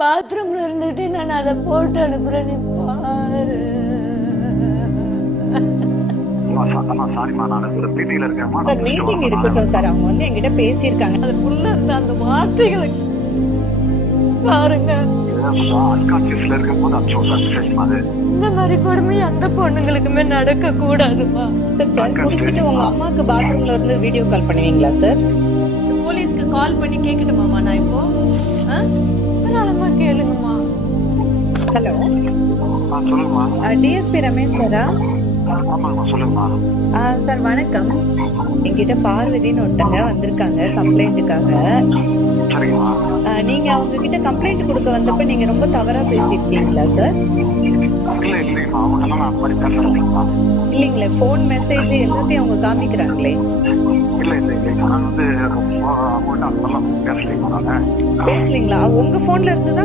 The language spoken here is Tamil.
பாத்ரூம்ல இருந்துட்டு நான் அதை போட்டு அனுப்புறேன், நீ பாரு. மீட்டிங் இருக்கட்டும் சார், அவங்க வந்து என்கிட்ட பேசியிருக்காங்க. அதுக்குள்ள இருந்த அந்த வார்த்தைகளை பாருங்க. இந்த மாதிரி கொடுமை அந்த பொண்ணுங்களுக்குமே நடக்க கூடாதுமா. குடிச்சிட்டு உங்க அம்மாக்கு பாத்ரூம்ல இருந்து வீடியோ கால் பண்ணுவீங்களா சார்? போலீஸ்க்கு கால் பண்ணி கேட்கட்டுமாமா நான் இப்போ? தாராளமா கேளுங்கம்மா. ஹலோ, டிஎஸ்பி ரமேஷ் சாரா? சார் வணக்கம். என்கிட்ட பார்வதின்னு ஒருத்தங்க வந்திருக்காங்க கம்ப்ளைண்ட்டுக்காக. நீங்க அவங்க கிட்ட கம்ப்ளைண்ட் கொடுக்க வந்தப்ப நீங்க ரொம்ப தவறா பேசிருக்கீங்களா சார்? இல்லைங்களே, போன் மெசேஜ் எல்லாத்தையும் அவங்க காமிக்கிறாங்களே. பேசலீங்களா? உங்க போன்ல இருந்து தான்